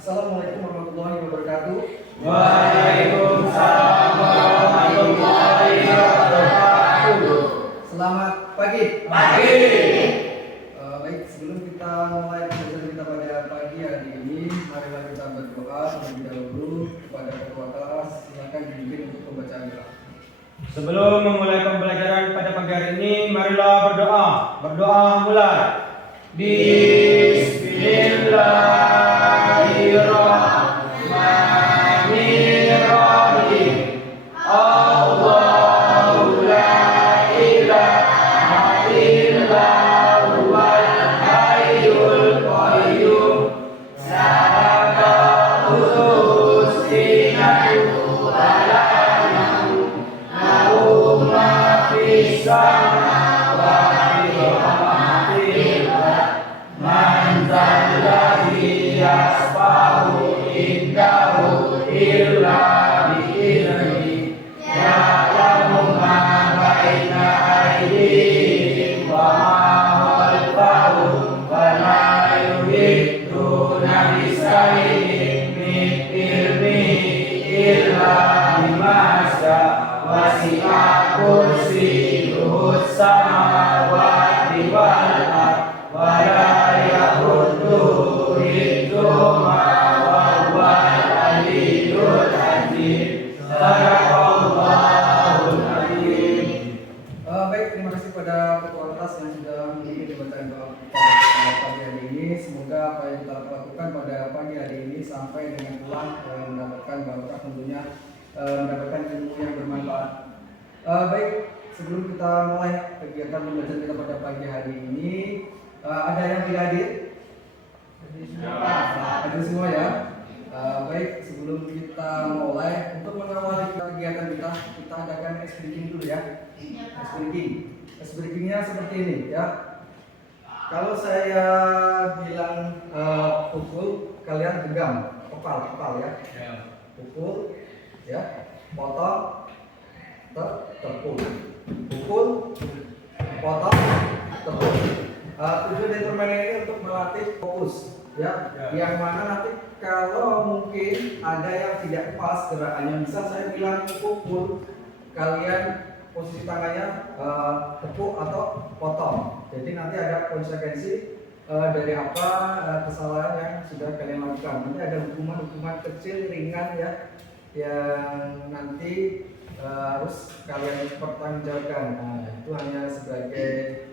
Assalamualaikum warahmatullahi wabarakatuh. Waalaikumsalam warahmatullahi wabarakatuh. Selamat pagi. Pagi. Baik, sebelum kita mulai pelajaran kita pada pagi hari ini, marilah kita berdoa terlebih dahulu kepada ketua kelas. Silakan dipimpin untuk pembacaan doa. Sebelum memulai pembelajaran pada pagi hari ini, marilah berdoa. Berdoa mulai. Bismillahirrahmanirrahim. Allahu la ilaha illa huwal hayyul qayyum. Salatul sinatu walamu lahu ma fis samawati wa ma fil ardi. Man zalladzi yasfa'u indahu illa bi'idhnihi. Ya'lamu ma baina aydihim wa ma khalfahum wa la yuhittuna bi shay'in min ilmihi illa bima syaa. Wasi'a kursiyyuhu samawati wal ardi wa la yaquduhu hifdhuhuma wa huwal aliyyul azim. Sadaqallahul azim. Baik, terima kasih pada ketua kelas yang sudah memimpin pembacaan doa kita pada pagi hari ini. Semoga apa yang kita lakukan pada pagi hari ini sampai dengan pulang mendapatkan barokah, tentunya mendapatkan ilmu yang bermanfaat. Baik, sebelum kita mulai kegiatan pembelajaran kita pada pagi hari ini, ada yang tidak hadir? Hadir semua ya. Baik, sebelum kita mulai, untuk mengawali kegiatan kita adakan ice breaking dulu ya. Ice breakingnya seperti ini ya. Kalau saya bilang pukul, kalian genggam, kepal ya. Pukul, ya, potong, tepuk. Pukul, potong, tepuk. Tujuan dari permainan ini untuk melatih fokus, ya. Yang mana nanti kalau mungkin ada yang tidak pas gerakannya, misal saya bilang pukul, kalian posisi tangannya tepuk atau potong. Jadi nanti ada konsekuensi dari apa kesalahan yang sudah kalian lakukan. Nanti ada hukuman kecil ringan ya, yang nanti harus kalian pertanggungjawabkan. Nah, itu hanya sebagai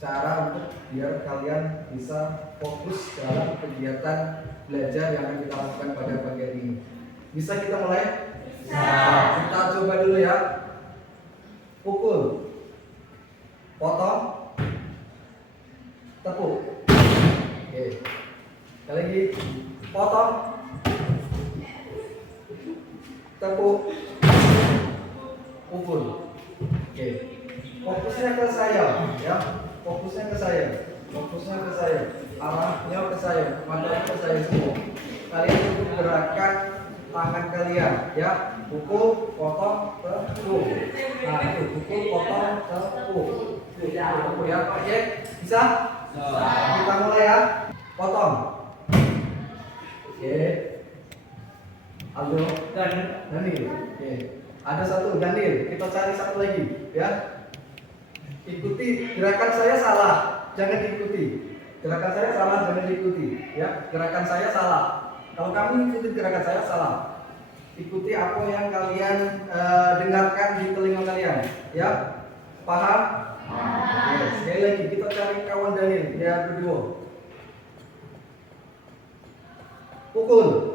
cara untuk biar kalian bisa fokus dalam kegiatan belajar yang akan kita lakukan pada pagi hari ini. Bisa kita mulai? Nah, kita coba dulu ya. Pukul, potong, tepuk. Oke. Sekali lagi. Potong, tepuk, pukul. Oke. Fokusnya ke saya, ya. Fokusnya ke saya. Arahnya ke saya, matanya ke saya semua. Kalian cukup gerakan tangan kalian, ya. Pukul, potong, tepuk. Nah, itu pukul, potong, tepuk. Tepuk ya, Oke. Bisa? Kita mulai ya. Potong. Oke. Aldo, Daniel. Oke. Ada satu Daniel. Kita cari satu lagi, ya. Ikuti gerakan saya salah, jangan diikuti. Gerakan saya salah, jangan diikuti. Ya, gerakan saya salah. Kalau kamu ikuti gerakan saya salah. Ikuti apa yang kalian dengarkan di telinga kalian. Ya, paham? Oke, sekali lagi kita cari kawan Daniel. Ya, berdua. Pukul.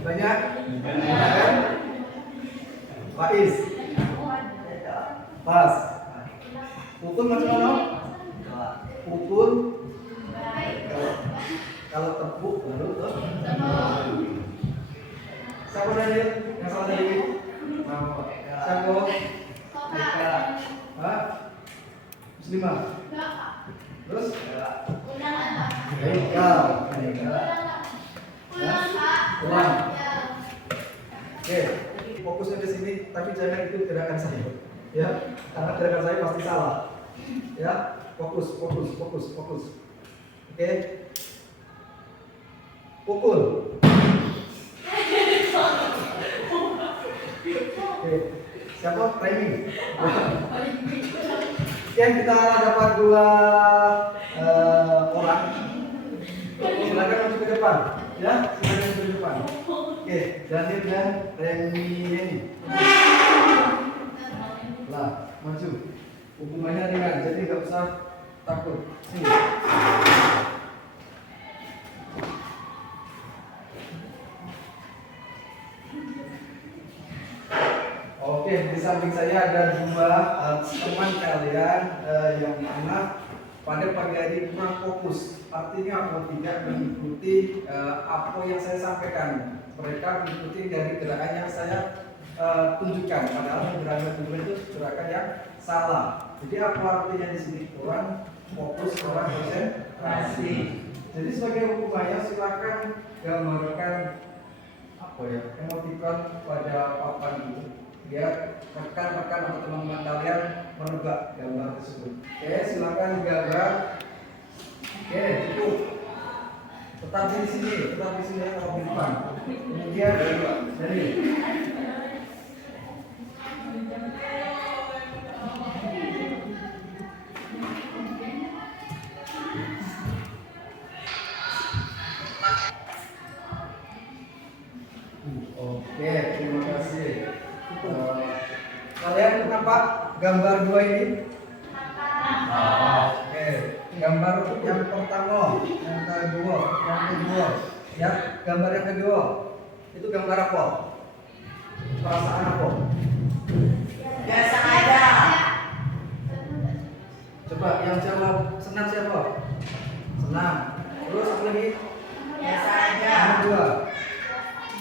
Banyak kan? Faiz. Pas. Pukul macam mana? Pukul. Kalau tepuk baru siapa Daniel? Yang salah tadi? Siapa? Muslimah. Terus? Ulang. Oke, fokusnya ke sini, tapi jangan ikut gerakan saya. ya, karena gerakan saya pasti salah. Ya, fokus, fokus, fokus, fokus. Oke, pukul. Oke, siapa? Timing. Oke, kita dapat 2 orang. Silakan maju ke depan, ya, silakan maju ke depan. Oke, Daniel dan Reni. Lah, maju. Hukumannya ringan, jadi nggak usah takut. Sini. Oke, di samping saya ada 2 teman kalian yang mana pada pagi hari kurang fokus. Artinya apa? Tidak mengikuti apa yang saya sampaikan. Mereka mengikuti dari gerakan yang saya tunjukkan. Padahal gerakan itu gerakan yang salah. Jadi apa artinya di sini? Kurang fokus, kurang konsentrasi. Jadi sebagai hukumannya silakan gambarkan apa ya? Emoticon pada papan itu. Biar rekan-rekan atau teman-teman kalian menebak gambar tersebut. Oke, silakan digambar. Oke, cukup. Tetap di sini, tetap di sini atau di depan. Kemudian dari Oke, terima kasih. Kalian kenapa gambar 2 ini? Oke, gambar yang pertama, yang kedua, ya, gambar yang kedua. Itu gambar apa? Perasaan apa? Biasa aja. Coba yang jawab senang siapa? Senang. Terus apa lagi? Biasa aja. Yang kedua.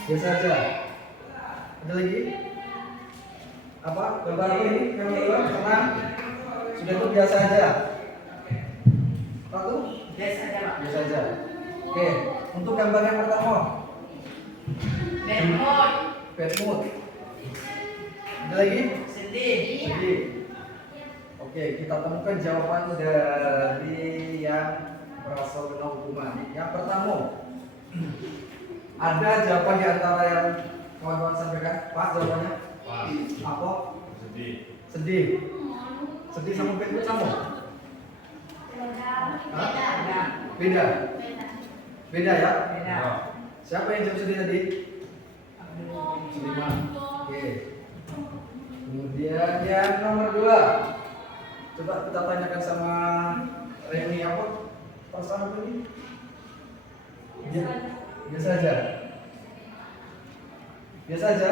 Biasa aja. Ada lagi? Apa? Gambar apa ini? Yang kedua, senang. Sudah itu biasa aja. Satu? Biasa aja, Pak. Biasa aja. Oke, untuk gambar yang pertama, Bad mood. bad mood. Ada lagi? Sedih. Sedih. Oke, kita temukan jawaban dari yang merasa kena hukuman. Yang pertama, ada jawaban di antara yang kawan-kawan sampaikan. Pas jawabannya? Pas. Apa? Sedih. Sedih. Sedih sama bad mood sama? Hah? Beda. Beda ya? Beda. Siapa yang jawab sedih tadi? Sudirman. Oke. Kemudian yang nomor 2. Coba kita tanyakan sama Reni apa? Perasaan apa ini? Biasa aja. Biasa aja.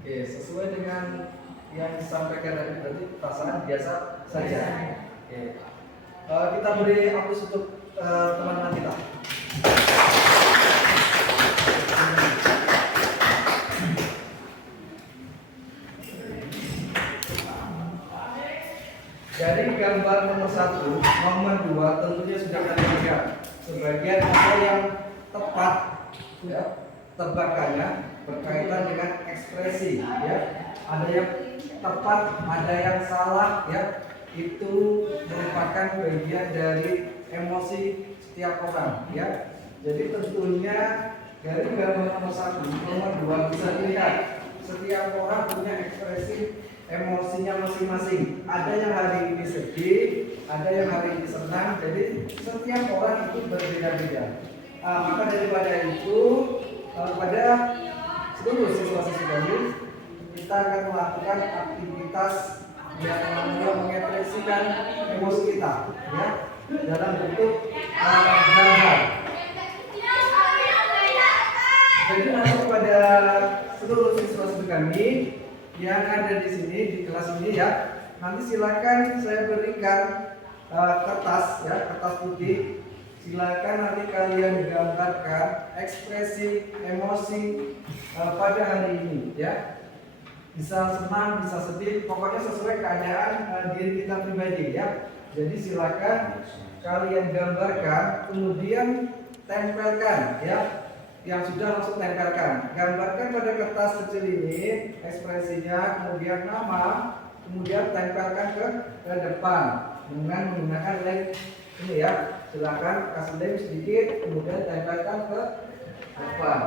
Oke, sesuai dengan yang disampaikan tadi berarti perasaan biasa saja. Oke. Kita beri aplaus untuk teman-teman kita. Dari gambar nomor 1, nomor 2 tentunya sudah kalian lihat. Sebagian ada yang tepat, ya, tebakannya berkaitan dengan ekspresi, ya. Ada yang tepat, ada yang salah, ya. Itu merupakan bagian dari emosi setiap orang, ya. Jadi tentunya dari gambar nomor 1, nomor 2 bisa dilihat setiap orang punya ekspresi emosinya masing-masing. Ada yang hari ini sedih, ada yang hari ini senang. Jadi setiap orang itu berbeda-beda. Maka daripada itu, pada seluruh siswa-siswi kami, kita akan melakukan aktivitas yang mengekspresikan emosi kita, ya, dalam bentuk gambar. Jadi masuk pada seluruh siswa-siswi kami yang ada di sini di kelas ini, ya. Nanti silakan saya berikan kertas, ya, kertas putih. Silakan nanti kalian gambarkan ekspresi emosi pada hari ini, ya. Bisa senang, bisa sedih, pokoknya sesuai keadaan diri kita pribadi, ya. Jadi silakan kalian gambarkan, kemudian tempelkan, ya. yang sudah langsung tempelkan. Gambarkan pada kertas kecil ini ekspresinya, kemudian nama, kemudian tempelkan ke depan dengan menggunakan lem ini ya. Silakan kasih lem sedikit, kemudian tempelkan ke depan.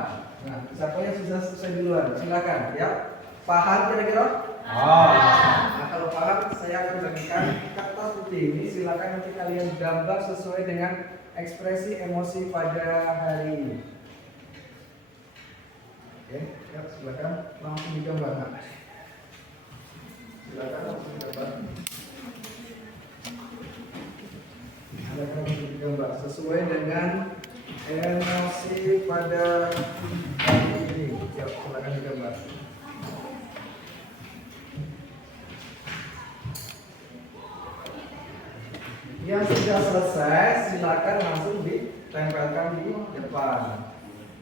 Nah, siapa yang sudah selesai duluan? Silakan ya. Paham kira-kira? Nah, kalau paham, saya akan bagikan kertas putih ini. Silakan nanti kalian gambar sesuai dengan ekspresi emosi pada hari ini. Oke, ya, silakan langsung digambar. Nah, silakan langsung digambar. Silakan langsung digambar sesuai dengan emosi pada hari ini. Ya, silakan digambar. Yang sudah selesai, silakan langsung ditempelkan di depan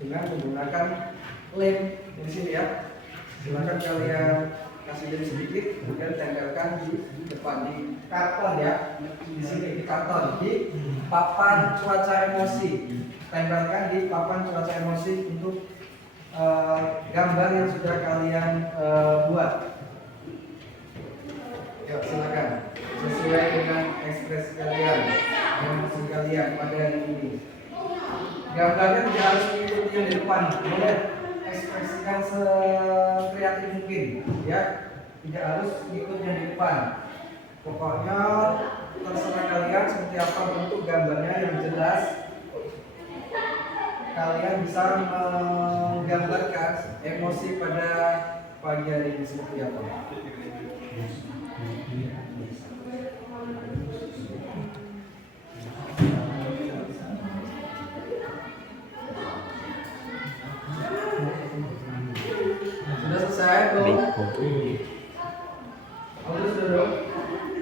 dengan menggunakan lem di sini ya. Silakan kalian kasih lem sedikit, kemudian tempelkan di depan di karton ya. Di sini di karton, di papan cuaca emosi. Tempelkan di papan cuaca emosi untuk gambar yang sudah kalian buat. Ya, silakan sesuai dengan ekspresi kalian, emosi kalian pada hari ini. Gambarnya tidak harus mengikuti yang di depan, boleh ekspresikan sekreatif mungkin, ya. Tidak harus ikut yang di depan. Pokoknya terserah kalian seperti apa bentuk gambarnya yang jelas. Kalian bisa menggambarkan emosi pada pagi hari ini seperti apa. Sudah selesai belum? Terus dulu.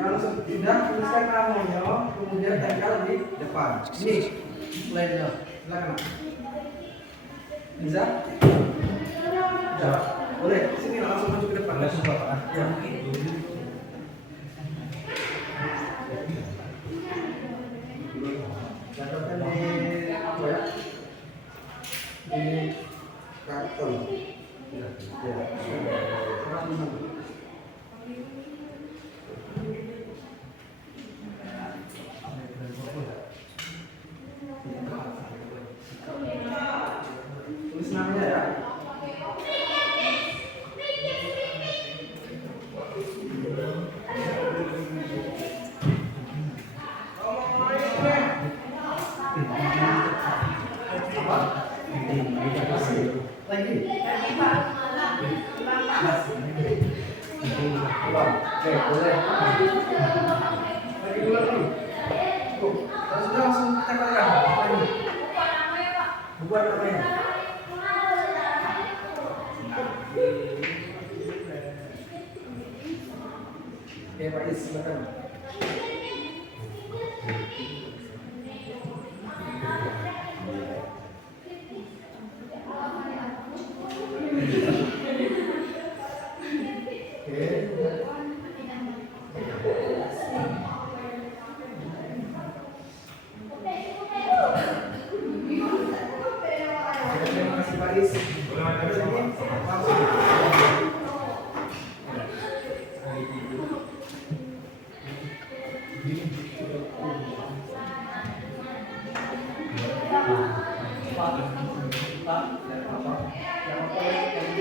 Kalau sudah tuliskan namanya, kemudian tempel di depan. Ini lainnya. Silakan. Bisa? Ya. Boleh. Sini langsung maju ke depan. Langsung Pak. Ya. Catatkan di apa ya? Di karton. Ya. Tulis namanya ya. Lagi. Oke, boleh. Lagi dulu dulu. Tuh, kalau sudah langsung tempelkan. Lagi. Buat namanya. Oke, Pak Is, silakan.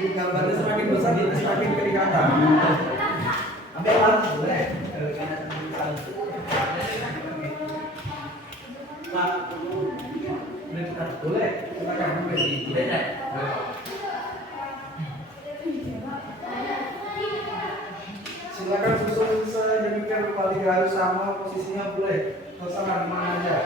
Gambarnya semakin besar, dia semakin kiri kanan. Ambil alat boleh. Boleh. Silakan ambil. Silakan susun sedemikian rupa, tidak harus sama posisinya, boleh. Terserah di mana aja.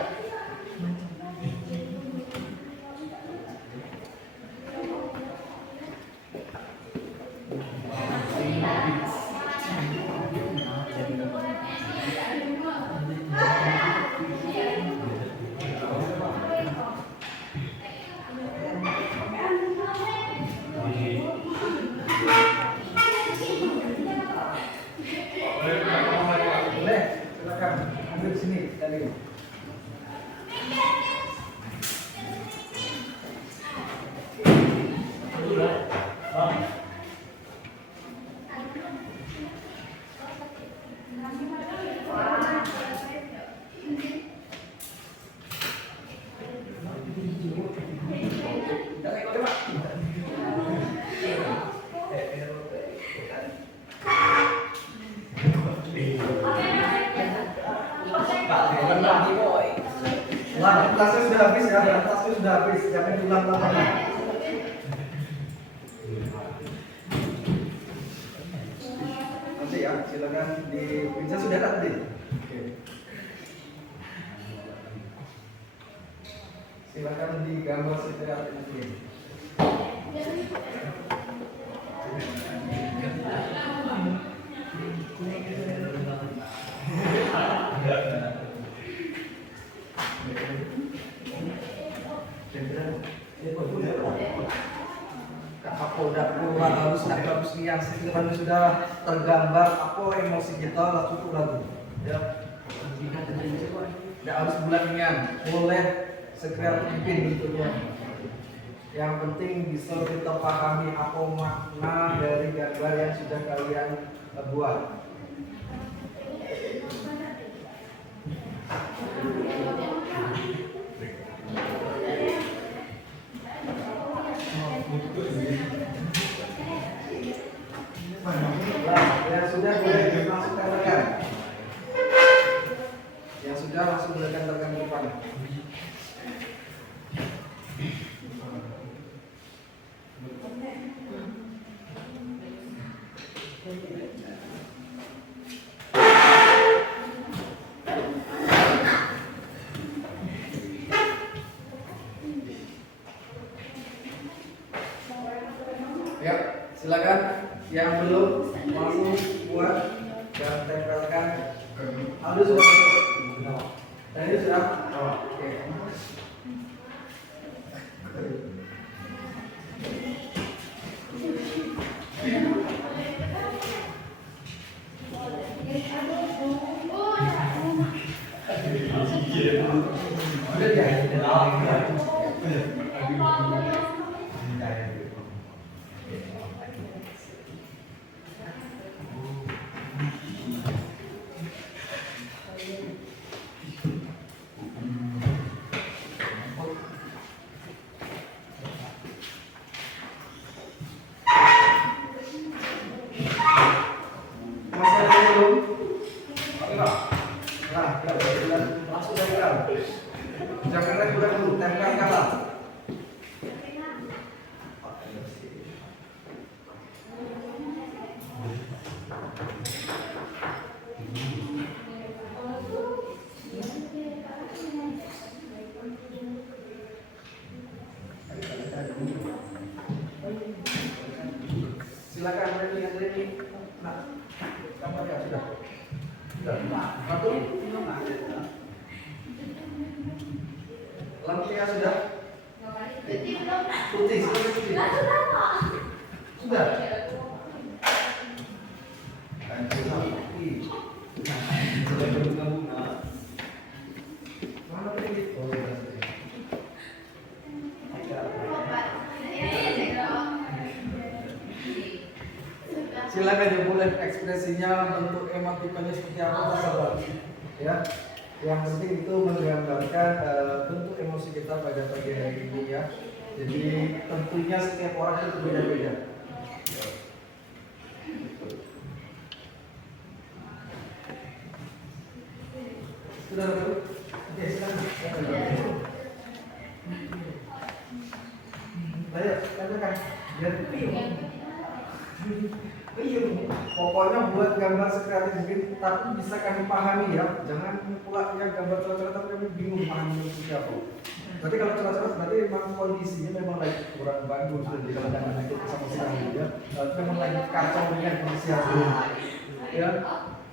Sini tadi. Tasnya sudah habis ya, tasnya sudah habis, jangan diulang lagi. Nanti ya, silakan dipinjam sudah nanti. Oke. Silakan digambar secara mungkin. Aku udah keluar harus tak bagus nih yang sekiranya sudah tergambar apa emosi kita lalu itu lagu ya tidak harus bulan nian boleh sekreatif mungkin bentuknya yang penting bisa kita pahami apa makna dari gambar yang sudah kalian buat. Yang sudah boleh dimasukkan rekan. Yang sudah langsung rekan-rekan ke depan. Ya, silakan yang belum langsung buat dan tempelkan. Aldo sudah. Tadi sudah. Oke. Udah ya. Masih ada yang belum? Nah, langsung tempel. Jangan ragu-ragu dulu, tempelkan lah. Silakan Reni. Nah, gambarnya sudah. Satu. Lampunya sudah. Putih, sudah. Mana tadi? Oh, silakan dimulai ekspresinya, bentuk emotikonnya seperti apa terserah. Ya, yang penting itu menggambarkan bentuk emosi kita pada pagi hari ini ya. Jadi tentunya setiap orang itu berbeda-beda. Sudah tahu? Oke, silakan. Ayo, katakan. Pokoknya buat gambar sekreatif mungkin, tapi bisa kami pahami ya. Jangan pula yang gambar coret-coret tapi kami bingung pahami seperti apa. Berarti kalau coret-coret berarti memang kondisinya memang lagi kurang bagus dan kalau jangan ikut sama sekali ya. Memang lagi kacau dengan kondisi hati. Ya,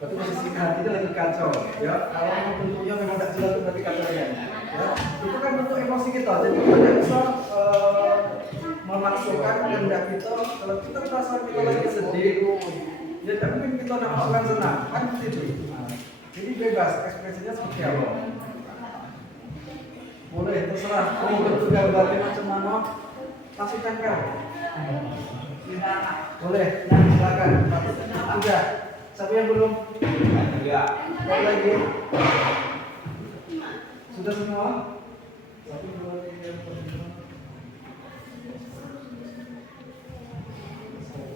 berarti posisi hatinya lagi kacau. Ya, kalau bentuknya memang tidak jelas itu berarti kacau ya. Itu kan bentuk emosi kita. Jadi kita tidak bisa memaksakan kehendak kita. Kalau kita merasa kita lagi sedih, ya tidak mungkin kita nak masukkan senang, kan itu. Jadi bebas ekspresinya seperti apa. Boleh terserah. Ini bentuk gambarnya macam mana, langsung tempel. Boleh, silakan. Sudah. Siapa yang belum? Ya. Boleh lagi. Sudah semua? Satu, dua, tiga, empat, lima.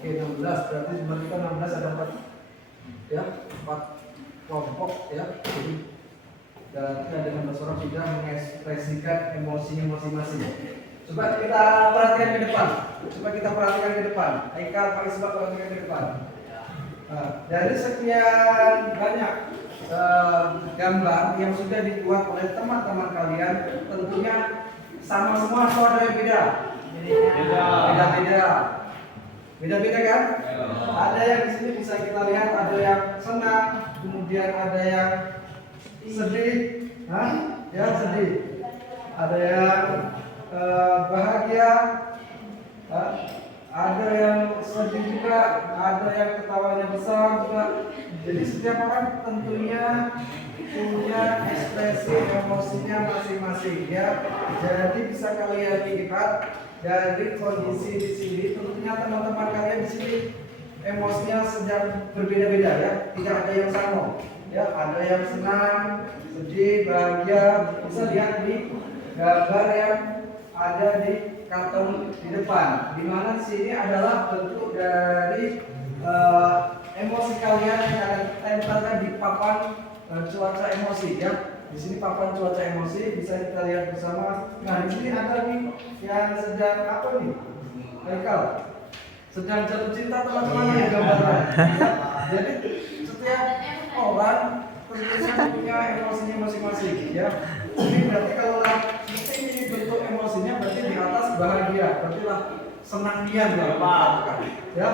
Oke, 16 berarti jumlah kita 16 ada 4 ya, 4 kelompok ya. Jadi dan dengan bahasa Arab sudah mengekspresikan emosinya masing-masing. Coba kita perhatikan ke depan. Haikal, Pak Isbak, perhatikan ke depan. Nah, dari sekian banyak gambar yang sudah dibuat oleh teman-teman kalian, tentunya sama semua atau ada yang beda? Beda-beda kan? Ada yang di sini bisa kita lihat, ada yang senang, kemudian ada yang sedih, sedih. Ada yang bahagia, ada yang sedih juga, ada yang ketawanya besar juga. Jadi setiap orang tentunya punya ekspresi emosinya masing-masing ya. Jadi bisa kalian lihat dari kondisi di sini, tentunya teman-teman kalian di sini emosinya sedang berbeda-beda ya, tidak ada yang sama ya. Ada yang senang, sedih, bahagia. Bisa lihat di gambar yang ada di karton di depan, di mana sini adalah bentuk dari emosi kalian yang akan tempelkan di papan cuaca emosi ya. Di sini papan cuaca emosi bisa kita lihat bersama. Nah, di sini ada nih yang sedang apa nih? Haikal sedang jatuh cinta teman-teman ya gambarnya. Jadi setiap orang tentunya punya emosinya masing-masing ya. Jadi berarti kalau ini bentuk emosinya berarti di atas bahagia, berarti lah senang diam ya.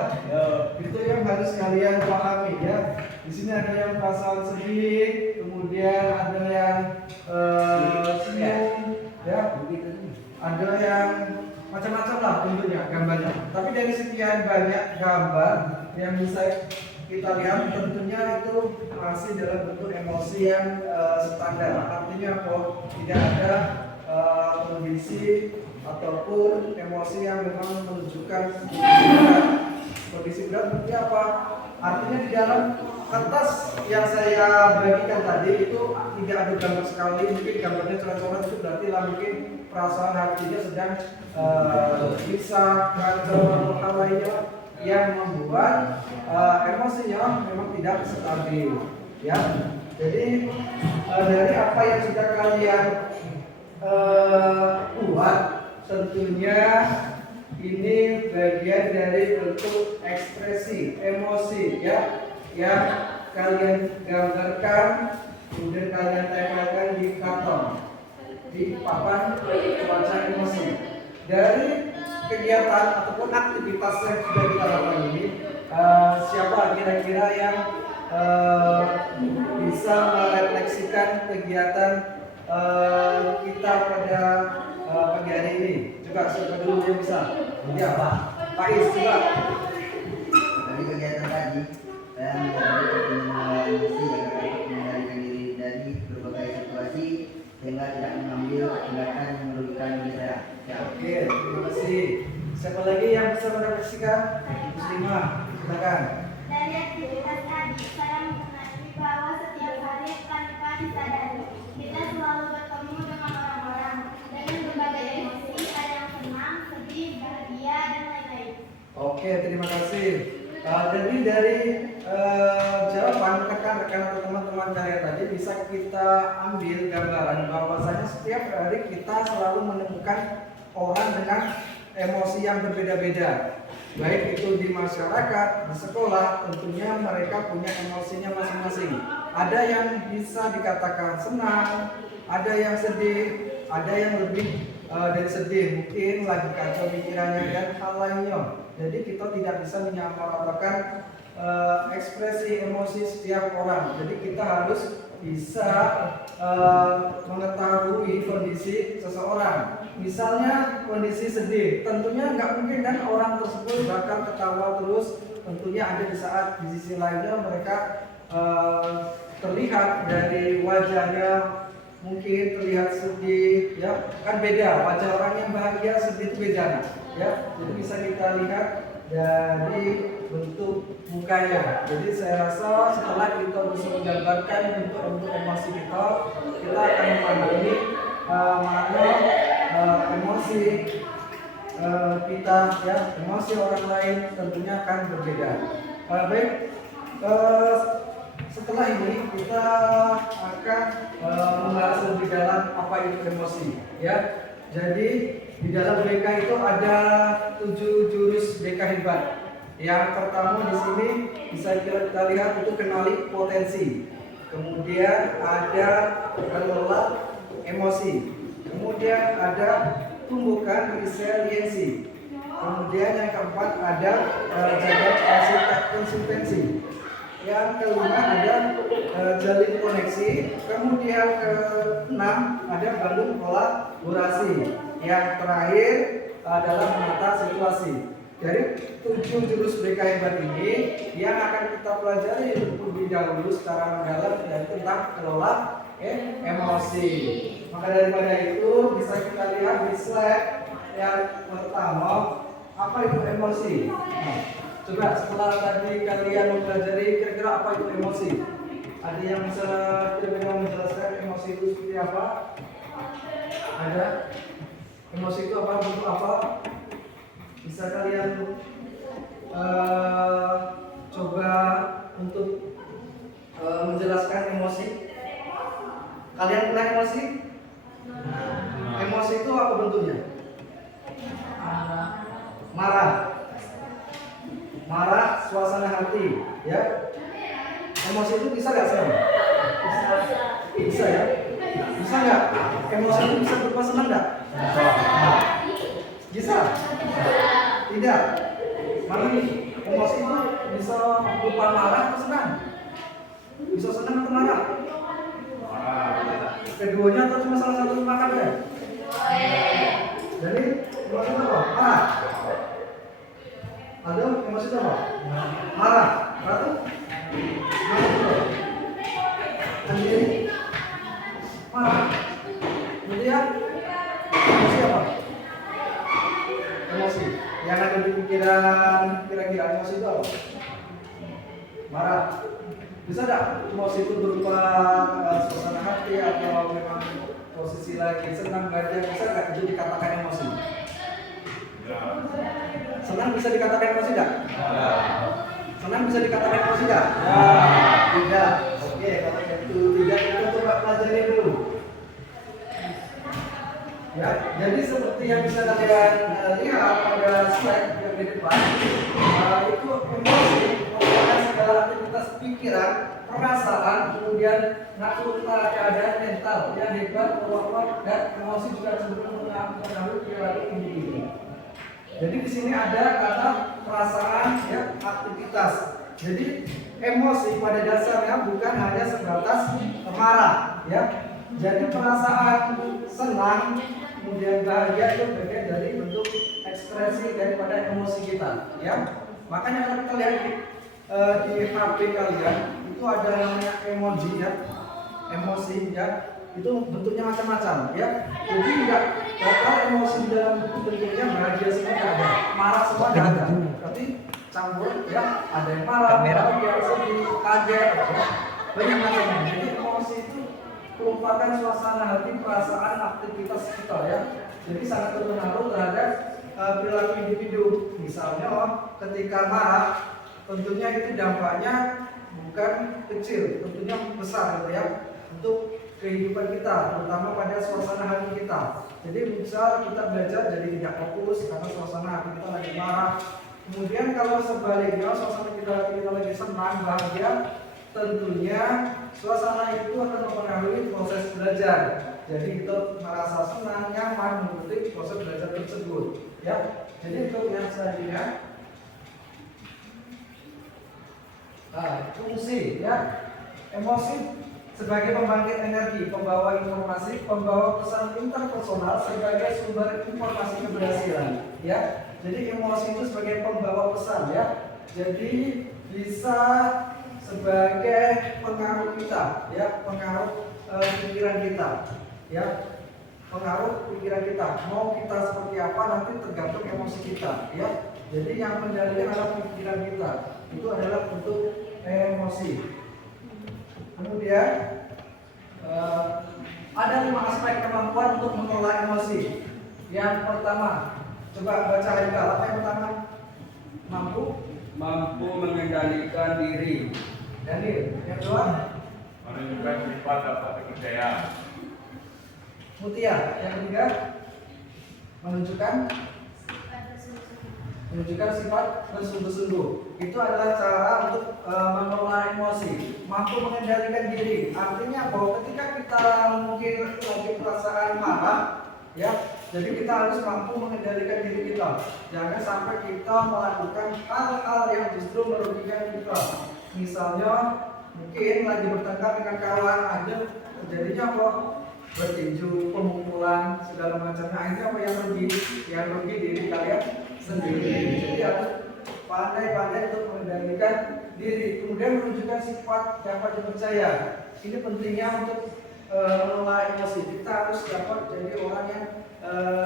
Itu yang harus kalian pahami ya. Di sini ada yang perasaan sedih, kemudian ada yang senyum ya. Ada yang macam-macam lah bentuknya gambarnya. Tapi dari sekian banyak gambar yang bisa kita lihat, tentunya itu masih dalam bentuk emosi yang standar. Artinya apa? Tidak ada kondisi ataupun emosi yang memang menunjukkan kondisi berat. Seperti apa? Artinya di dalam kertas yang saya bagikan tadi itu tidak ada gambar sekali. Mungkin gambarnya coret-coret, itu berarti lah mungkin perasaan hatinya sedang bisa kacau atau hal lainnya yang membuat emosinya memang tidak stabil ya. Jadi dari apa yang sudah kalian buat, tentunya ini bagian dari bentuk ekspresi emosi ya, yang kalian gambarkan kemudian kalian tempelkan di karton, di papan cuaca emosi. Dari kegiatan ataupun aktivitas yang sudah kita lakukan ini, siapa kira-kira yang bisa merefleksikan kegiatan kita pada pagi hari ini? Coba siapa dulu yang bisa? Ya Pak Is, coba. Dari kegiatan tadi saya menjadi emosi yang dapat mengendalikan diri dari berbagai situasi sehingga tidak mengambil tindakan yang merugikan diri saya. Oke, terima kasih. Siapa lagi yang bisa merefleksikan? Muslimah, silakan. Dari aktivitas tadi, saya mengenai bahwa setiap hari tanpa disadari, kita selalu bertemu dengan orang-orang dengan berbagai emosi, ada yang senang, sedih, bahagia, dan lain-lain. Oke, terima kasih. Jadi dari jawaban rekan-rekan atau teman-teman kalian tadi bisa kita ambil gambaran bahwasanya setiap hari kita selalu menemukan orang dengan emosi yang berbeda-beda. Baik itu di masyarakat, di sekolah, tentunya mereka punya emosinya masing-masing. Ada yang bisa dikatakan senang, ada yang sedih, ada yang lebih dari sedih, mungkin lagi kacau pikirannya dan hal lainnya. Jadi kita tidak bisa menyamaratakan ekspresi emosi setiap orang. Jadi kita harus bisa mengetahui kondisi seseorang. Misalnya kondisi sedih, tentunya nggak mungkin kan orang tersebut bakal ketawa terus. Tentunya ada di saat di sisi lainnya mereka terlihat dari wajahnya mungkin terlihat sedih, ya kan beda. Wajah orang yang bahagia sedih itu beda, ya. Jadi bisa kita lihat dari bentuk mukanya. Jadi saya rasa setelah kita bisa menggambarkan bentuk-bentuk emosi kita akan memahami mana emosi kita, ya, emosi orang lain tentunya akan berbeda. Baik, setelah ini kita akan membahas lebih dalam apa itu emosi, ya. Jadi di dalam BK itu ada 7 jurus BK hebat. Yang pertama di sini bisa kita lihat itu kenali potensi. Kemudian ada kelola emosi. Kemudian ada tumbuhkan resiliensi. Kemudian yang keempat ada jaga konsistensi. Yang kelima ada jalin koneksi. Kemudian keenam ada bangun kolaborasi. Yang terakhir adalah menata situasi. Dari 7 jurus BK hebat ini yang akan kita pelajari lebih dahulu secara mendalam yaitu tentang kelola emosi. Maka daripada itu bisa kita lihat di slide yang pertama, apa itu emosi. Coba setelah tadi kalian mempelajari kira-kira apa itu emosi. Ada yang bisa kira-kira menjelaskan emosi itu seperti apa? Ada? Emosi itu apa? Bentuk apa? Bisa kalian coba untuk menjelaskan emosi. Kalian pernah emosi? Emosi itu apa bentuknya? Marah. Marah, suasana hati, ya. Emosi itu bisa nggak senang? Bisa ya? Bisa nggak? Emosi itu bisa berupa senang nggak? Bisa? Tidak. Mana nih? Emosi itu bisa berupa marah atau senang? Bisa senang atau marah? Keduanya atau cuma salah satu makan ya? Jadi emosi itu apa? Marah. Ada emosi itu apa? Marah. Ratu? Andini? Marah. Kemudian emosi apa? Emosi yang ada di pikiran kira-kira emosi itu apa? Marah. Bisa nggak emosi itu berupa suasana hati atau memang posisi lagi senang bahagia, bisa nggak itu dikatakan emosi? Senang bisa dikatakan emosi nggak? Senang bisa dikatakan emosi nggak? Tidak. Oke, kalau itu tidak kita coba pelajari dulu. Ya, jadi seperti yang bisa kalian lihat pada slide yang di depan, itu emosi merupakan segala aktivitas pikiran, perasaan, kemudian nakuta keadaan mental yang hebat, berwarna dan emosi juga cenderung mempengaruhi perilaku individu. Jadi di sini ada kata perasaan, ya, aktivitas. Jadi emosi pada dasarnya bukan hanya sebatas marah, ya. Jadi perasaan senang, kemudian bahagia itu bagian dari bentuk ekspresi daripada emosi kita, ya. Makanya kalau kita lihat di HP kalian itu ada namanya emoji, ya, emosi, ya. Itu bentuknya macam-macam, ya. Jadi tidak total emosi dalam bentuknya bahagia semua tidak ada, marah semua tidak ada. Berarti campur, ya. Ada yang marah, bahagia, sedih, kaget, ya. Banyak macamnya. Jadi emosi itu merupakan suasana hati, perasaan, aktivitas kita, ya. Jadi sangat berpengaruh terhadap perilaku individu. Misalnya ketika marah, tentunya itu dampaknya bukan kecil, tentunya besar, gitu, ya, untuk kehidupan kita, terutama pada suasana hati kita. Jadi misal kita belajar jadi tidak fokus karena suasana hati kita lagi marah. Kemudian kalau sebaliknya suasana hati kita lagi senang, bahagia, tentunya suasana itu akan mempengaruhi proses belajar. Jadi kita merasa senang, nyaman mengikuti proses belajar tersebut, ya. Jadi untuk yang selanjutnya, fungsi, ya, emosi sebagai pembangkit energi, pembawa informasi, pembawa pesan interpersonal sebagai sumber informasi keberhasilan, ya. Jadi emosi itu sebagai pembawa pesan, ya. Jadi bisa sebagai pengaruh kita, ya, pengaruh pikiran kita, ya, pengaruh pikiran kita. Mau kita seperti apa nanti tergantung emosi kita, ya. Jadi yang menjadi adalah pikiran kita. Itu adalah bentuk emosi. Kemudian ada 5 aspek kemampuan untuk mengelola emosi. Yang pertama, coba baca juga. Apa yang pertama? Mampu Mampu mengendalikan diri. dan diri. Yang kedua, menunjukkan sifat dapat dipercaya. Mutia, yang ketiga menunjukkan sifat bersungguh-sungguh. Itu adalah cara untuk mengelola emosi, mampu mengendalikan diri. Artinya bahwa ketika kita mungkin lagi perasaan marah, ya, jadi kita harus mampu mengendalikan diri kita. Jangan sampai kita melakukan hal-hal yang justru merugikan kita. Misalnya mungkin lagi bertengkar dengan kawan, ada terjadinya apa? Bertinju, pemukulan, segala macamnya. Akhirnya apa yang rugi? Yang rugi diri kalian sendiri. Jadi harus pandai-pandai untuk mengendalikan diri. Kemudian menunjukkan sifat dapat dipercaya. Ini pentingnya untuk mengelola emosi. Kita harus dapat jadi orang yang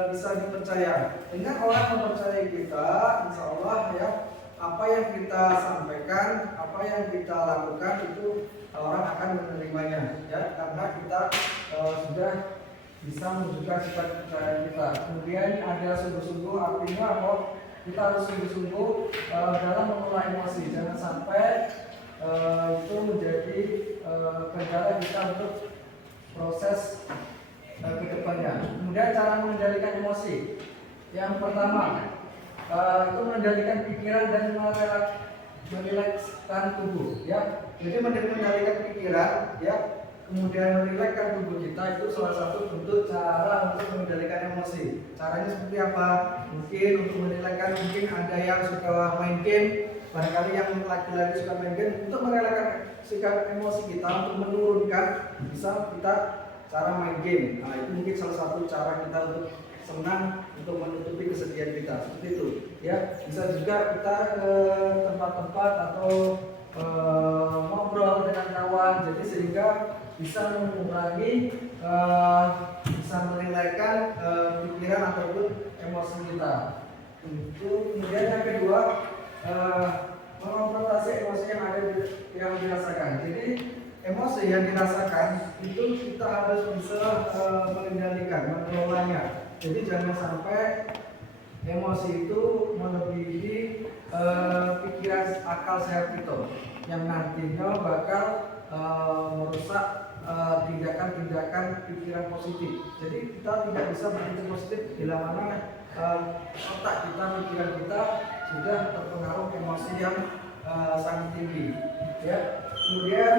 bisa dipercaya. Dengan orang mempercayai kita, insya Allah ya, apa yang kita sampaikan, apa yang kita lakukan itu orang akan menerimanya, ya, karena kita sudah bisa menunjukkan sifat kepercayaan kita. Kemudian ada sungguh-sungguh, artinya apa? Kita harus sungguh-sungguh dalam mengelola emosi. Jangan sampai itu menjadi kendala kita untuk proses ke depannya. Kemudian cara mengendalikan emosi. Yang pertama, itu mengendalikan pikiran dan merilekskan tubuh, ya. Jadi mengendalikan pikiran, ya, kemudian merilekskan tubuh kita itu salah satu bentuk cara untuk mengendalikan emosi. Caranya seperti apa? Mungkin untuk merilekskan, mungkin ada yang suka main game, barangkali yang laki-laki suka main game. Untuk merelakan sikap emosi kita, untuk menurunkan, bisa kita cara main game. Nah, itu mungkin salah satu cara kita untuk senang, untuk menutupi kesedihan kita, seperti itu, ya. Bisa juga kita ke tempat-tempat atau ngobrol dengan kawan, jadi sehingga bisa mengurangi, bisa menilaikan pikiran ataupun emosi kita. Itu. Kemudian yang kedua, mengonfrontasi emosi yang dirasakan. Jadi emosi yang dirasakan itu kita harus bisa mengendalikan, mengelolanya. Jadi jangan sampai emosi itu melebihi pikiran akal sehat kita, yang nantinya bakal merusak tindakan-tindakan pikiran positif. Jadi kita tidak bisa berpikir positif bila mana otak kita, pikiran kita sudah terpengaruh emosi yang sangat tinggi, ya. Kemudian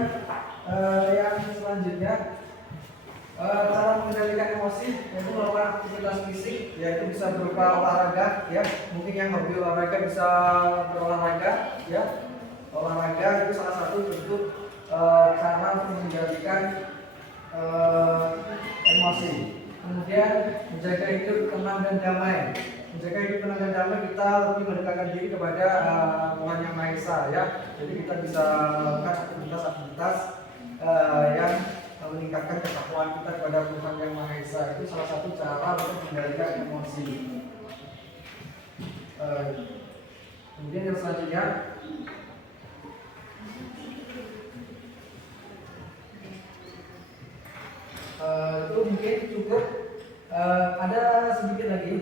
yang selanjutnya, cara mengendalikan emosi yaitu melakukan aktivitas fisik, yaitu bisa berupa olahraga, ya. Mungkin yang hobi olahraga bisa berolahraga, ya. Olahraga itu salah satu bentuk cara untuk mengendalikan emosi. Kemudian menjaga hidup tenang dan damai. Menjaga hidup tenang dan damai, kita lebih mendekatkan diri kepada Tuhan Yang Maha Esa, ya. Jadi kita bisa melakukan aktivitas-aktivitas yang meningkatkan ketakwaan kita kepada Tuhan Yang Maha Esa. Itu salah satu cara untuk mengendalikan emosi. Kemudian yang selanjutnya, itu mungkin cukup. Ada sedikit lagi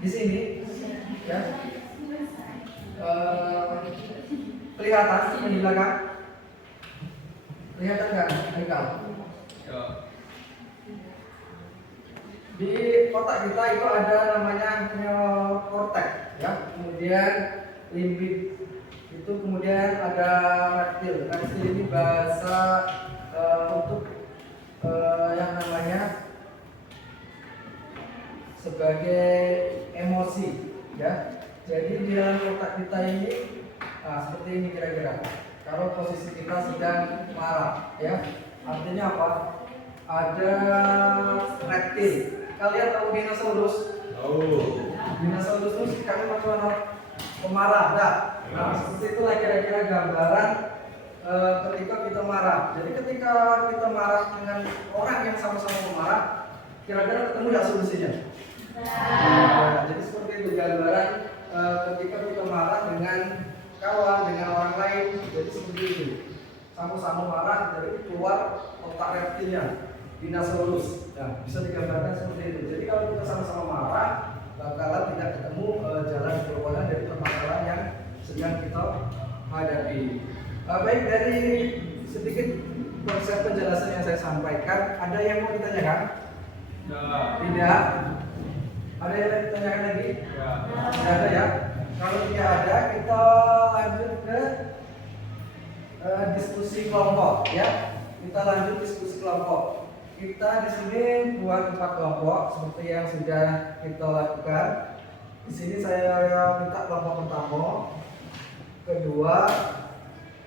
di sini, ya. Kelihatan di belakang. Kelihatan nggak, Haikal? Ya. Di otak kita itu ada namanya neokortex, ya. Kemudian limbik, itu kemudian ada reptil. Reptil ini bahasa untuk yang namanya sebagai emosi, ya. Jadi di dalam otak kita ini, seperti ini kira-kira. Kalau posisi kita sedang marah, ya, artinya apa? Ada reptil. Kalian tahu dinosaurus? Oh. Dinosaurus itu kami macam pemarah, nah, seperti itulah kira-kira gambaran ketika kita marah. Jadi ketika kita marah dengan orang yang sama-sama pemarah, kira-kira ketemu nggak solusinya? Nah, jadi seperti itu gambaran ketika kita marah dengan kawan, dengan orang lain. Jadi seperti itu, sama-sama marah, jadi keluar otak reptilnya, dinosaurus. Nah, bisa digambarkan seperti itu. Jadi kalau kita sama-sama marah, bakalan tidak ketemu jalan keluar dari permasalahan yang sedang kita hadapi. Baik, dari sedikit konsep penjelasan yang saya sampaikan, ada yang mau ditanyakan? Tidak. Ada yang ditanyakan lagi? Tidak ada ya. Kalau tidak ada, kita lanjut ke diskusi kelompok ya. Kita lanjut diskusi kelompok. Kita di sini buat 4 kelompok seperti yang sudah kita lakukan. Di sini saya minta kelompok pertama, kedua,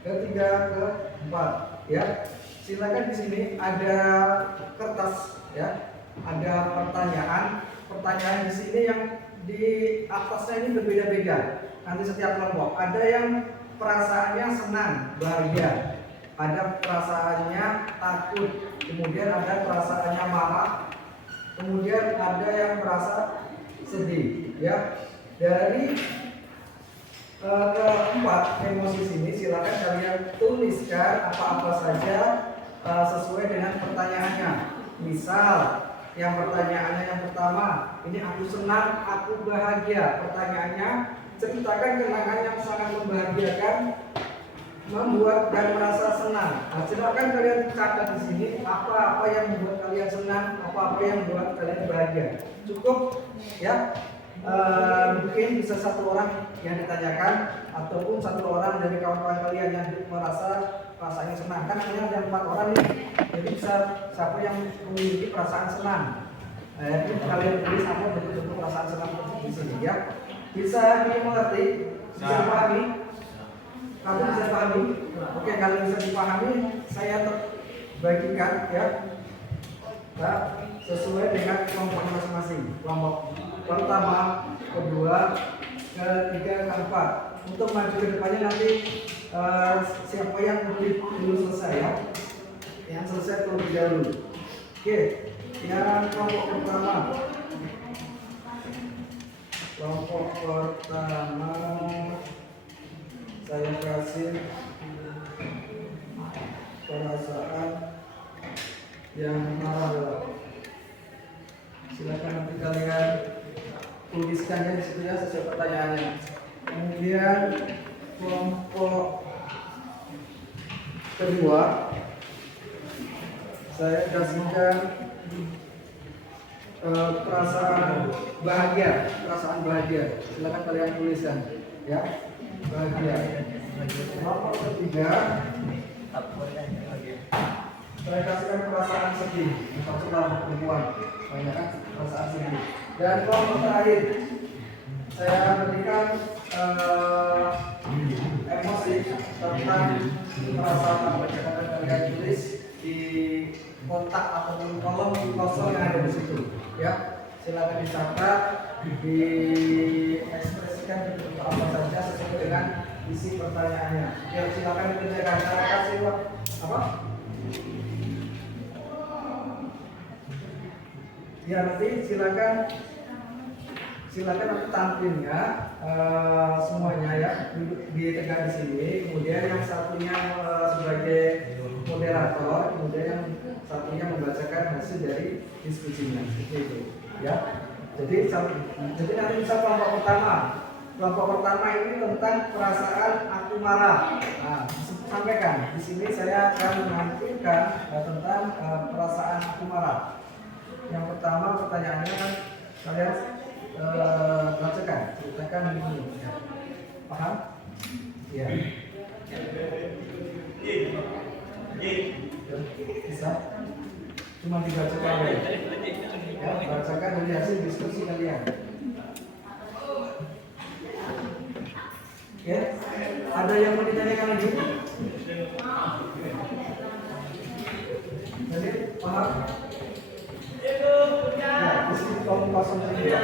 ketiga, keempat ya. Silakan di sini ada kertas ya. Ada pertanyaan di sini yang di atasnya ini berbeda-beda. Nanti setiap kelompok ada yang perasaannya senang, bahagia, ada perasaannya takut, kemudian ada perasaannya marah, kemudian ada yang merasa sedih ya. Dari keempat emosi sini silakan kalian tuliskan apa-apa saja sesuai dengan pertanyaannya. Misal yang pertanyaannya yang pertama, ini aku senang, aku bahagia. Pertanyaannya, ceritakan kenangan yang sangat membahagiakan, membuat dan merasa senang. Nah, silakan kalian catat di sini apa-apa yang membuat kalian senang, apa-apa yang membuat kalian bahagia. Cukup ya. Mungkin bisa 1 orang yang ditanyakan ataupun 1 orang dari kawan-kawan kalian yang merasa rasanya senang. Kan hanya ada 4 orang nih, jadi bisa siapa yang memiliki perasaan senang. Jadi kalian tulis apa bentuk-bentuk perasaan senang di sini ya. Bisa dimengerti, bisa dipahami. Kamu bisa pahami? Oke, kalau bisa dipahami, saya bagikan ya. Nah, sesuai dengan kelompok masing-masing. Kelompok pertama, kedua, ketiga, keempat. Untuk maju ke depannya nanti siapa yang dulu selesai ya, yang selesai terlebih dahulu. Oke, yang kelompok pertama. Kelompok pertama saya kasih perasaan yang marah. Silakan nanti kalian tuliskannya di situ ya sesuai pertanyaannya. Kemudian kelompok kedua saya kasihkan perasaan bahagia. Silakan kalian tuliskan ya, bahagia. Kelompok ketiga saya kasihkan perasaan sedih. Untuk kelompok perempuan banyak kan perasaan sedih. Dan kelompok terakhir saya berikan emosi tentang perasaan apa yang kalian tulis di kotak ataupun kolom kosong yang ada di situ ya. Silakan dicatat, diekspresikan bentuk apa saja sesuai dengan isi pertanyaannya. Ya, silakan dikerjakan. Saya kasih apa? Ya, nanti silakan nanti tampilnya semuanya ya, ditegak di sini. Kemudian yang satunya sebagai moderator, kemudian yang satunya membacakan hasil dari diskusinya. Seperti itu ya. Jadi nanti bisa kelompok pertama. Kelompok pertama ini tentang perasaan aku marah. Nah, sampaikan di sini saya akan menampilkan tentang perasaan aku marah. Yang pertama pertanyaannya kan kalian bacakan, ceritakan dulu. Ya. Paham? Ya. Bisa? Cuma dibacakan aja. Ya, bacakan dari hasil diskusi kalian. Ya, ada yang mau ditanyakan lagi? Jadi paham? Ya, di sini kamu pasang sini. Ya,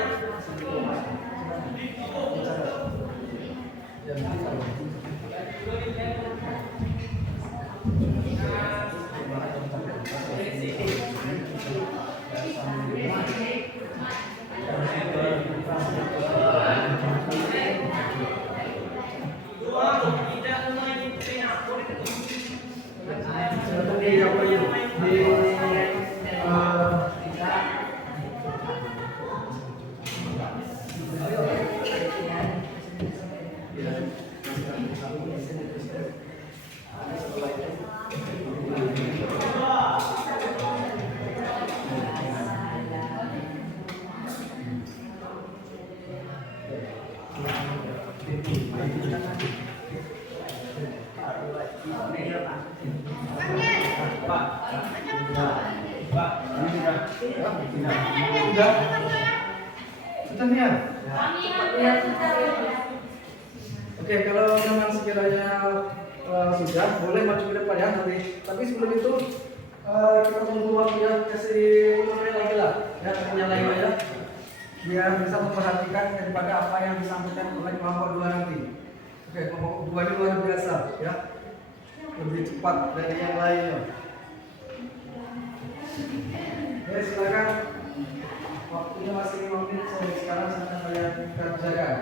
Sudah niat. Oke, kalau memang sekiranya sudah, boleh maju ke depan ya nanti. Tapi sebelum itu kita tunggu waktu ya, kasih mulai lagi lah, ya nyalain aja, biar bisa memperhatikan daripada apa yang disampaikan oleh kelompok 2 nanti. Oke, kelompok 2 ini luar biasa, ya, lebih cepat dari yang lainnya. Oke, silakan. Waktunya masih 5 menit sampai sekarang sampai kalian kerjakan.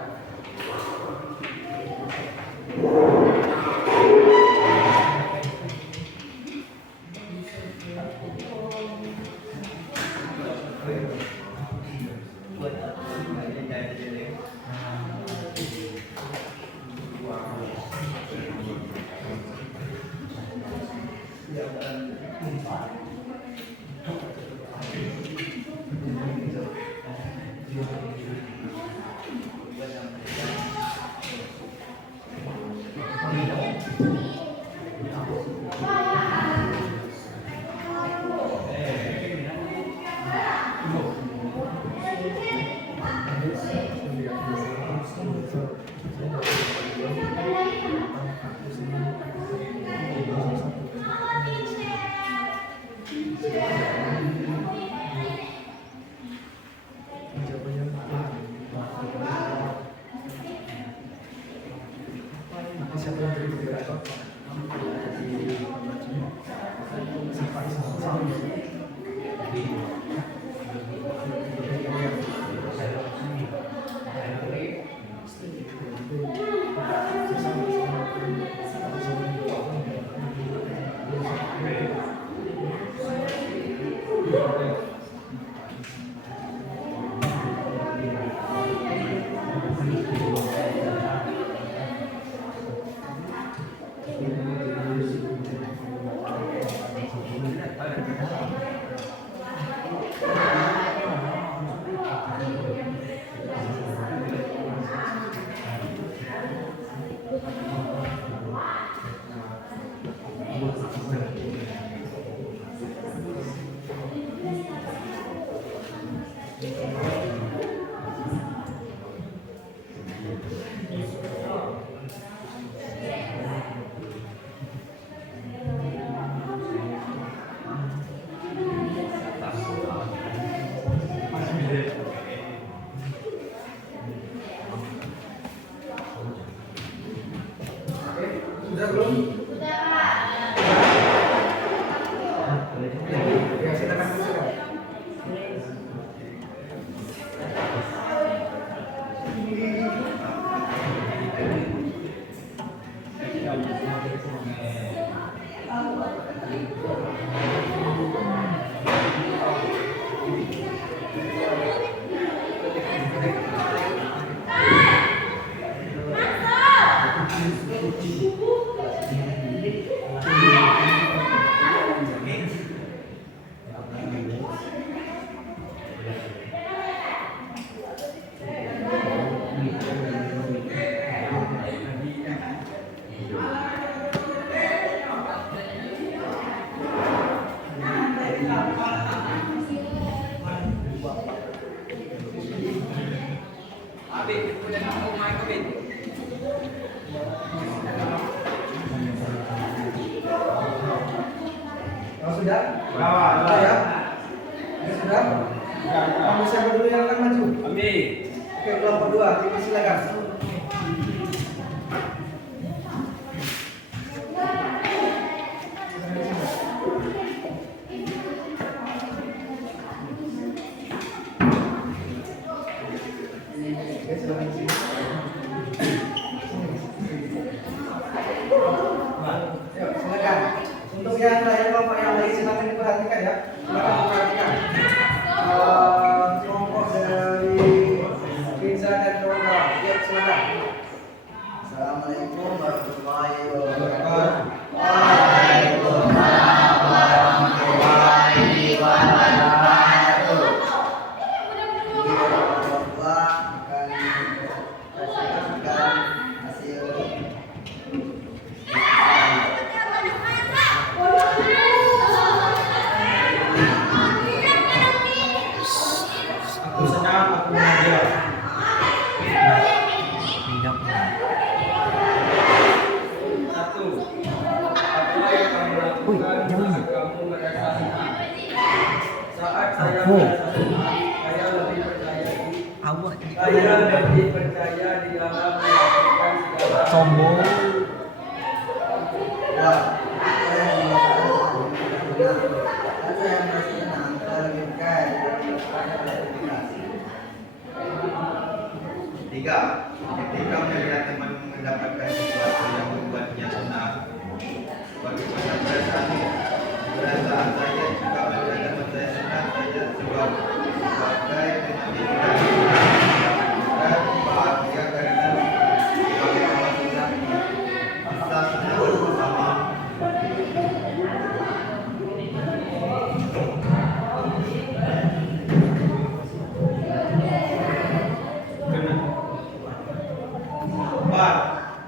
Sudah belum? Ya, silakan teruskan. Kalau sudah? Sudah ya? Ya sudah? Kamu siapa dulu yang akan maju? Ambil. Oke, kelompok 2, ini silakan. Oke, silakan di sini. Yuk, silakan. Untuk yang lain, kelompok yang lain silakan diperhatikan ya. Silakan diperhatikan. Kelompok dari Pizza dan Roka. Yuk, silakan. Assalamualaikum warahmatullahi wabarakatuh. Waalaikumsalam warahmatullahi wabarakatuh. Jadi orang tua akan kasihkan hasil Saya lebih percaya di dalam melakukan segala Sombong. Dua, saya merasa tenang, saya lebih percaya pada verifikasi. Tiga, ketika melihat teman mendapatkan sesuatu yang membuatnya senang, bagaimana perasaanmu? Perasaan saya jika melihat teman saya senang saja sebab sebagai teman tidak dan bahagia karena sebagai teman senang bisa senang bersama. Empat,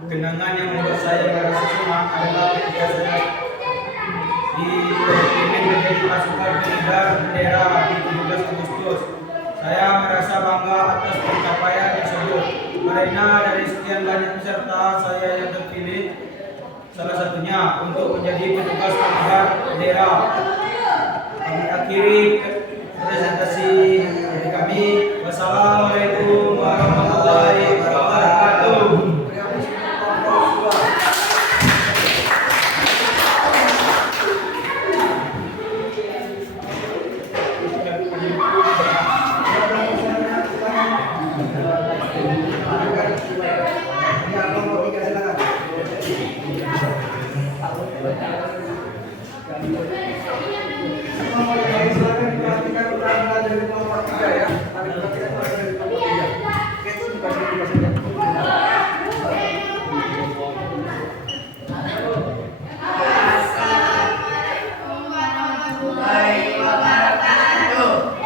kenangan yang membuat saya merasa senang adalah ketika saya dipilih menjadi pasukan pengibar bendera di 17 Agustus. Saya merasa bangga atas pencapaian tersebut karena dari sekian banyak peserta saya yang terpilih salah satunya untuk menjadi petugas pengibar bendera. Kami akhiri presentasi dari kami. Wassalamualaikum warahmatullahi wabarakatuh.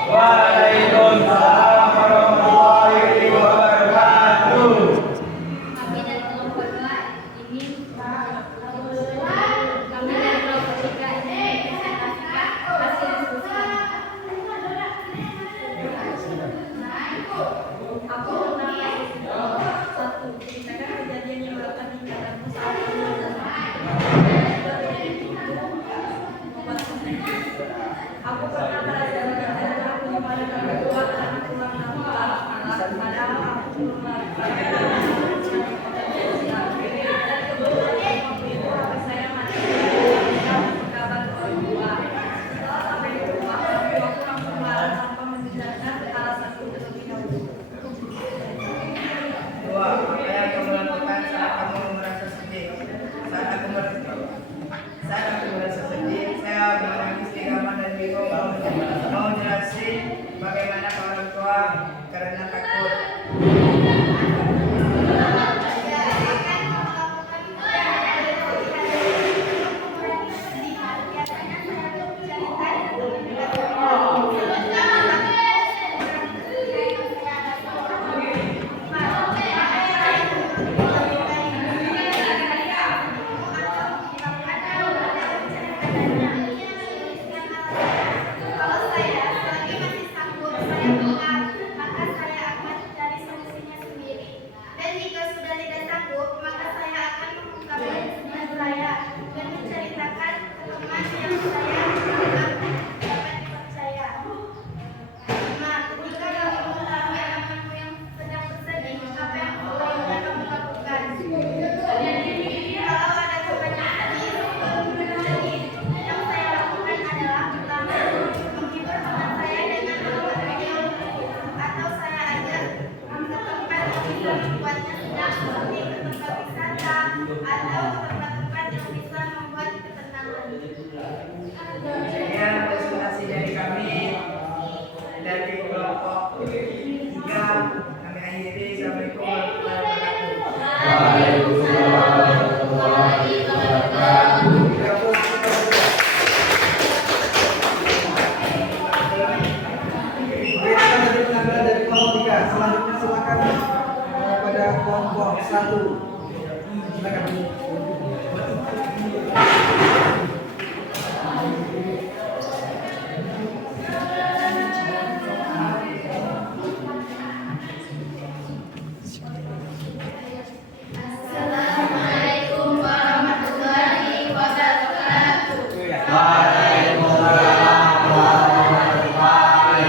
Waalaikumsalam warahmatullahi wabarakatuh. Kami dari kelompok 2 ingin kami dari kelompok 3 ingin mempresentasikan hasil diskusi. Aku pernah satu ceritakan kejadian yang melakukan tingkatmu saat aku pernah merasa mengajarkan aku kepada kami tua karena kurang nafas malam padahal aku belum melakukan dan kebetulan waktu itu HP saya mati dan kabar ke orang tua. Setelah sampai di rumah aku langsung marah tanpa menjelaskan alasanku terlebih dahulu. Dua, apa yang kamu lakukan saat kamu merasa sedih? Saat aku merasa sedih, saya menangis di kamar dan bingung mau jelasin bagaimana ke orang tua karena takut. Kalau saya selagi masih sanggup, saya kuat, maka saya akan mencari solusinya sendiri. Dan jika sudah tidak sanggup, maka saya akan mengungkapkan kesedihan saya dan menceritakan ke teman yang saya anggap dapat dipercaya. Nah, ketika kamu mengetahui temanmu yang sedang bersedih, apa yang sebaiknya kamu lakukan? Kalau ada teman yang sedih, yang saya lakukan adalah pertama, menghibur teman saya dengan membuat video atau saya ajak ke tempat yang bisa membuatnya senang seperti ke tempat wisata atau ke tempat-tempat yang bisa membuat ketenangan. Sekian presentasi dari kami dari kelompok 3. Kami akhiri. Assalamualaikum warahmatullahi wabarakatuh. dari kelompok 3. Selanjutnya silakan pada kelompok 1. Silakan. Assalamualaikum warahmatullahi wabarakatuh. Waalaikumsalam warahmatullahi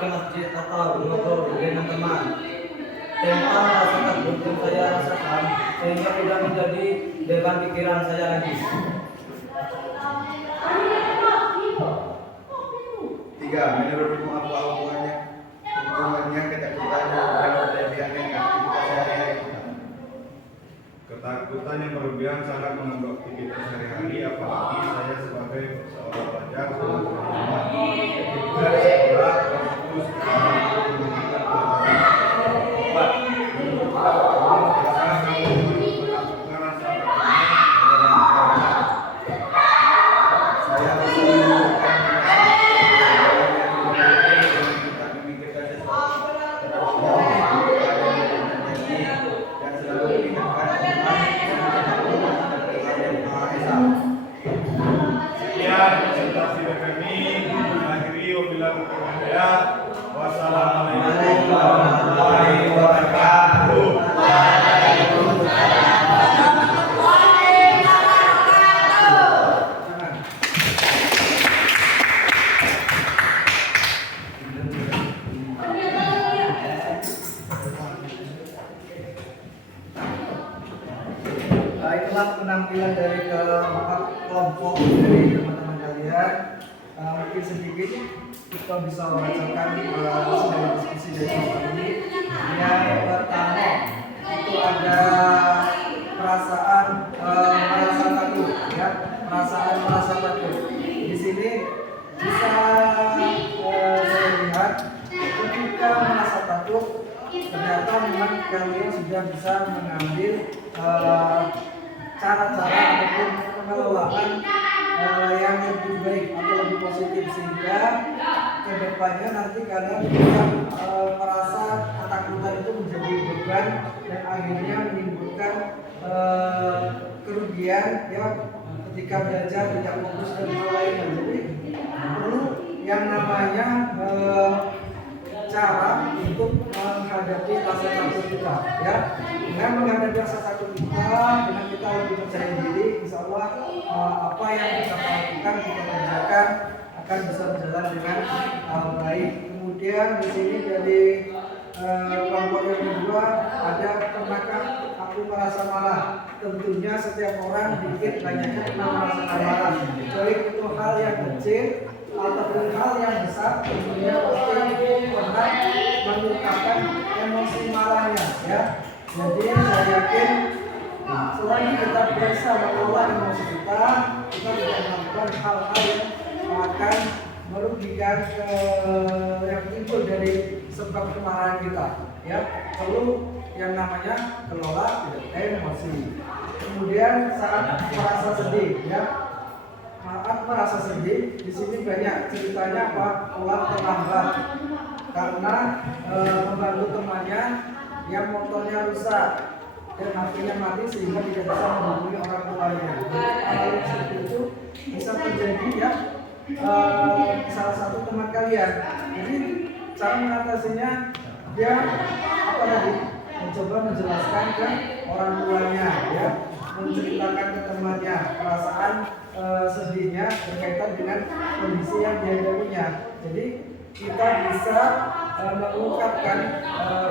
ke masjid atau mengobrol dengan teman tentang rasa takut yang saya rasakan sehingga tidak menjadi beban pikiran saya lagi. 3. Menurutmu apa hubungannya ketakutan dan berlebihan dengan aktivitas sehari-hari kita? Ketakutan yang berlebihan sangat mengganggu aktivitas sehari-hari, apalagi saya sebagai seorang pelajar sangat bermanfaat. Ketika di sekolah, kampus, mengajar pelajaran. 4. Menurut apakah kamu menakutkan rasa takutnya? Saya bisa menunjukkan kita memikirkan sesuatu dan selalu mengingatkan Sekian presentasi dari kami. Akhiri wabillahi taufiq. Wassalamualaikum warahmatullahi wabarakatuh. Itulah penampilan dari keempat kelompok dari teman-teman kalian. Mungkin sedikit kita bisa membacakan dari diskusi dari kelompok ini. Yang pertama itu ada perasaan merasa takut, ya, perasaan merasa takut. Di sini bisa saya lihat ketika merasa takut, ternyata memang kalian sudah bisa mengambil cara-cara ataupun pengelolaan yang lebih baik atau lebih positif sehingga kedepannya nanti kalian bisa merasa ketakutan itu menjadi beban dan akhirnya menimbulkan kerugian ya ketika belajar tidak fokus dan lainnya. Jadi perlu yang namanya cara untuk menghadapi rasa takut kita, ya. Dengan menghadapi rasa takut kita, dengan kita lebih percaya diri, insya Allah apa yang kita lakukan, kita kerjakan akan bisa berjalan dengan baik. Kemudian di sini dari kelompok yang kedua ada pernahkah aku merasa marah? Tentunya setiap orang dikit banyaknya pernah merasakan marah. Baik itu hal yang kecil ataupun hal yang besar, tentunya pasti pernah mengungkapkan emosi marahnya, ya. Jadi saya yakin selagi kita bisa mengelola emosi kita tidak melakukan hal-hal yang akan merugikan yang timbul dari sebab kemarahan kita, ya. Perlu yang namanya kelola emosi. Kemudian saat merasa sedih, ya. Saat merasa sedih, di sini banyak ceritanya apa? Pulang terlambat karena membantu temannya yang motornya rusak dan HP-nya mati sehingga tidak bisa menghubungi orang tuanya. Hal yang seperti itu bisa terjadi ya salah satu teman kalian. Jadi cara mengatasinya dia apa tadi? Mencoba menjelaskan ke orang tuanya, ya, menceritakan ke temannya perasaan sedihnya berkaitan dengan kondisi yang dihadapinya. Jadi kita bisa mengungkapkan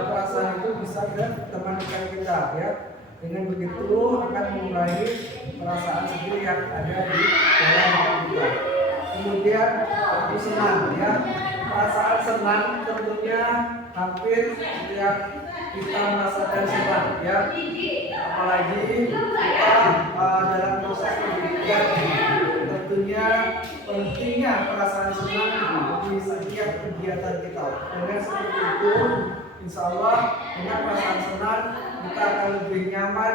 perasaan itu bisa ke teman kita, ya. Dengan begitu akan mengurangi perasaan sedih yang ada di dalam diri kita. Kemudian aku senang, ya. Perasaan senang tentunya hampir setiap kita merasakan senang, ya. Apalagi kita dalam proses pendidikan, tentunya pentingnya perasaan senang di setiap kegiatan kita. Dengan seperti itu, insya Allah dengan perasaan senang kita akan lebih nyaman,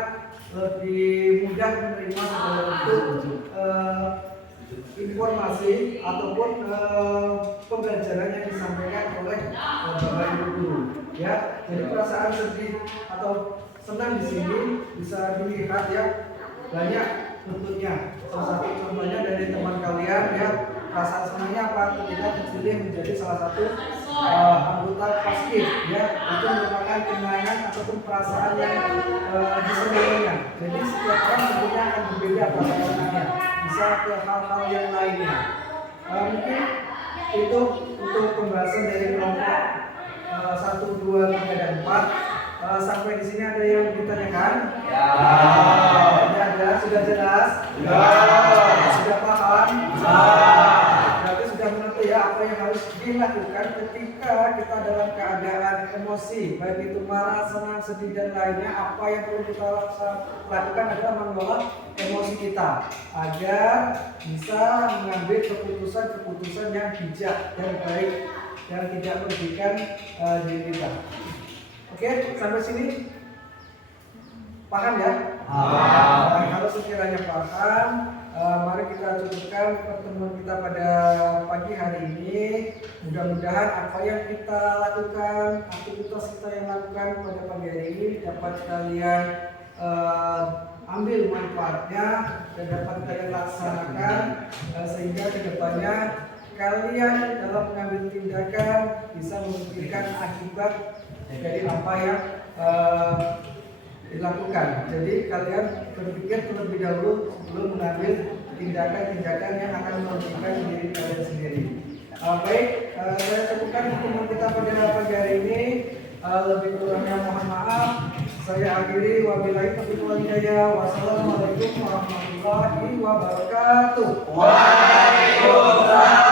lebih mudah menerima segala bentuk informasi ataupun pembelajaran yang disampaikan oleh bapak ibu guru, ya. Jadi perasaan sedih atau senang di sini bisa dilihat, ya, banyak bentuknya. Salah satu contohnya dari teman kalian, ya, perasaan senangnya apa? Ketika terpilih menjadi salah satu anggota paskib, ya, itu merupakan kenangan ataupun perasaan yang disenanginya. Jadi setiap orang tentunya akan berbeda perasaan senangnya, bisa ke hal-hal yang lainnya. Mungkin itu untuk pembahasan dari kelompok 1, 2, 3, dan 4. Sampai di sini ada yang ditanyakan? Ya. Ada, sudah jelas? Ya. Sudah paham? Ya. Berarti sudah mengerti ya apa yang harus dilakukan ketika kita dalam keadaan emosi, baik itu marah, senang, sedih, dan lainnya. Apa yang perlu kita lakukan adalah mengelola emosi kita agar bisa mengambil keputusan-keputusan yang bijak dan baik yang tidak merugikan diri kita. Oke, sampai sini paham ya? Kalau sekiranya paham, mari kita cukupkan pertemuan kita pada pagi hari ini. Mudah-mudahan apa yang kita lakukan, aktivitas kita yang lakukan pada pagi hari ini dapat kalian ambil manfaatnya dan dapat kalian laksanakan sehingga kedepannya kalian dalam mengambil tindakan bisa memberikan akibat dari apa yang dilakukan. Jadi kalian berpikir terlebih dahulu sebelum mengambil tindakan-tindakan yang akan merugikan diri kalian sendiri. Baik, saya cukupkan pertemuan kita pada pagi hari ini. Lebih kurangnya mohon maaf. Saya akhiri, wabillahi taufiq wal hidayah. Wassalamualaikum warahmatullahi wabarakatuh. Waalaikumsalam.